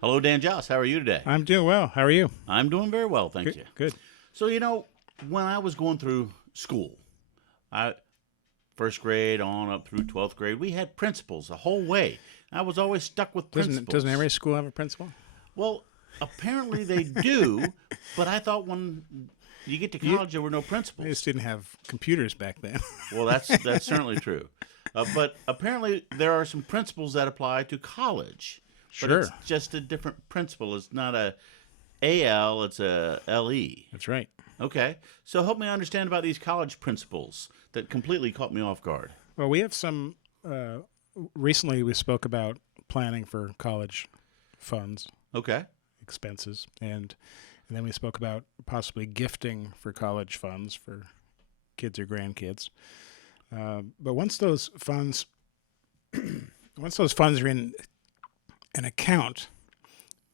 Hello, Dan Joss. How are you today? I'm doing well. How are you? I'm doing very well, thank you. Good. So, when I was going through school, I first grade on up through 12th grade, we had principals the whole way. I was always stuck with principals. Doesn't every school have a principal? Well, apparently they do, but I thought when you get to college, there were no They principals. just didn't have computers back then. Well, that's certainly true. But apparently there are some principles that apply to college. But Sure. it's just a different principle. It's not a AL, it's a LE. That's right. Okay. So help me understand about these college principles that completely caught me off guard. Well, we have some. Recently, we spoke about planning for college funds, Okay. expenses, and then we spoke about possibly gifting for college funds for kids or grandkids. But once those funds, are in an account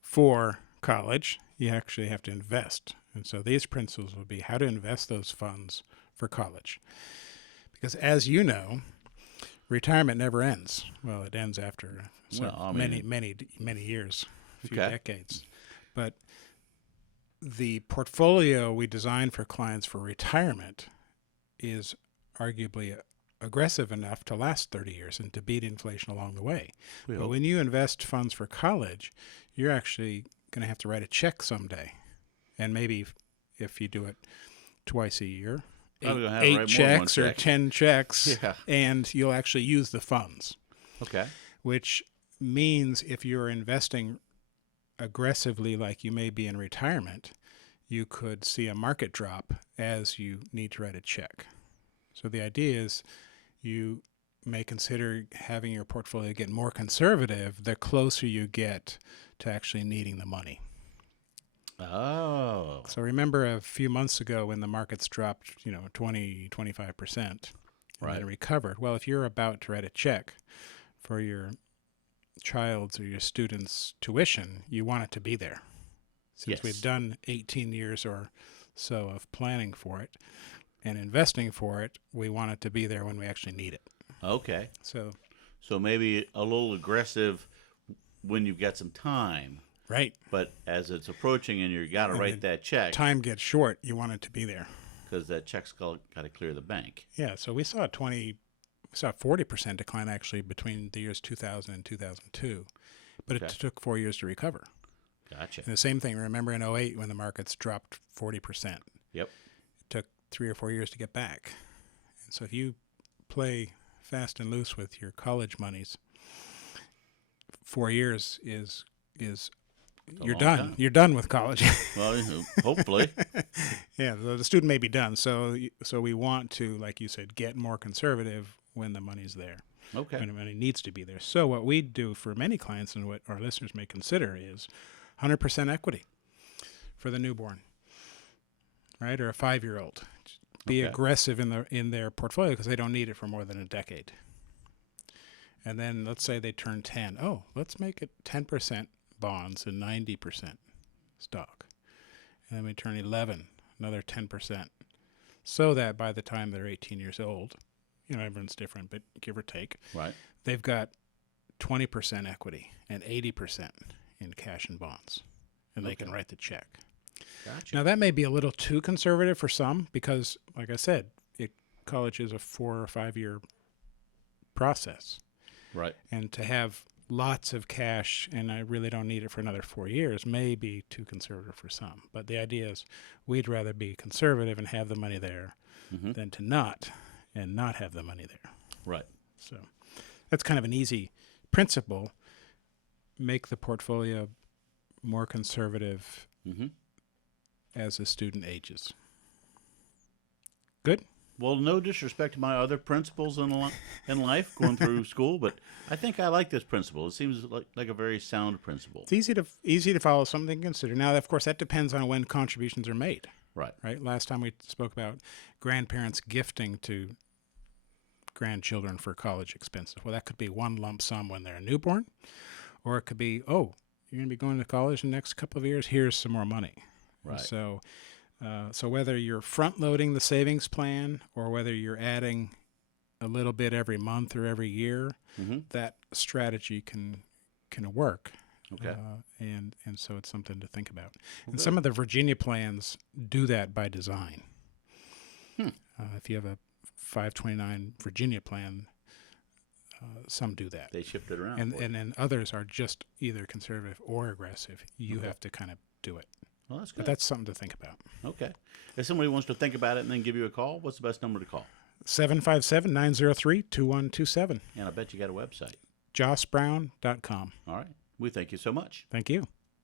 for college, you actually have to invest. And so these principles will be how to invest those funds for college. Because as you know, retirement never ends. Well, it ends after many years, a few Okay. decades. But the portfolio we design for clients for retirement is arguably aggressive enough to last 30 years and to beat inflation along the way. We But hope. when you invest funds for college, you're actually going to have to write a check someday. And maybe if you do it twice a year, Probably gonna have to eight write more than one checks or check. 10 checks, Yeah. and you'll actually use the funds, Okay. which means if you're investing aggressively like you may be in retirement, you could see a market drop as you need to write a check. So the idea is you may consider having your portfolio get more conservative the closer you get to actually needing the money. Oh. So remember a few months ago when the markets dropped, 20, 25% and Right. then recovered. Well, if you're about to write a check for your child's or your student's tuition, you want it to be there. Since Yes. we've done 18 years or so of planning for it and investing for it, we want it to be there when we actually need it. Okay. So, So maybe a little aggressive when you've got some time, right, but as it's approaching and you got to And write then that check time gets short, you want it to be there. because that check's got to clear the bank. Yeah, so we saw 40% decline actually between the years 2000 and 2002, but Okay. it took 4 years to recover. Gotcha. And the same thing, remember in '08 when the markets dropped 40%. Yep. It took 3 or 4 years to get back. And so if you play fast and loose with your college monies, 4 years is a you're long done. time. You're done with college. Well, hopefully. Yeah, the student may be done. So we want to, like you said, get more conservative when the money's there. Okay. When the money needs to be there. So what we do for many clients and what our listeners may consider is 100% equity for the newborn, right, or a 5-year-old. Be Okay. aggressive in their portfolio because they don't need it for more than a decade. And then let's say they turn 10. Oh, let's make it 10% bonds and 90% stock. And then we turn 11, another 10%. So that by the time they're 18 years old, everyone's different, but give or take, Right. they've got 20% equity and 80% in cash and bonds. And they can Okay. write the check. Gotcha. Now, that may be a little too conservative for some because, like I said, college is a 4 or 5 year process. Right. And to have lots of cash and I really don't need it for another 4 years may be too conservative for some. But the idea is we'd rather be conservative and have the money there Mm-hmm. than to not and not have the money there. Right. So that's kind of an easy principle. Make the portfolio more conservative Mm-hmm. as the student ages. Good? Well, no disrespect to my other principles in life going through school, but I think I like this principle. It seems like a very sound principle. It's easy to follow, something to consider. Now, of course, that depends on when contributions are made, Right. right? Last time we spoke about grandparents gifting to grandchildren for college expenses. Well, that could be one lump sum when they're a newborn, or it could be, oh, you're going to be going to college in the next couple of years, here's some more money. Right. So whether you're front-loading the savings plan or whether you're adding a little bit every month or every year, Mm-hmm. that strategy can work. Okay. And so it's something to think about. And some of the Virginia plans do that by design. If you have a 529 Virginia plan, some do that. They shift it around. And then others are just either conservative or aggressive. You have to kind of do it. Well, that's good. But that's something to think about. Okay. If somebody wants to think about it and then give you a call, what's the best number to call? 757-903-2127. And I bet you got a website. jossbrown.com. All right. We thank you so much. Thank you.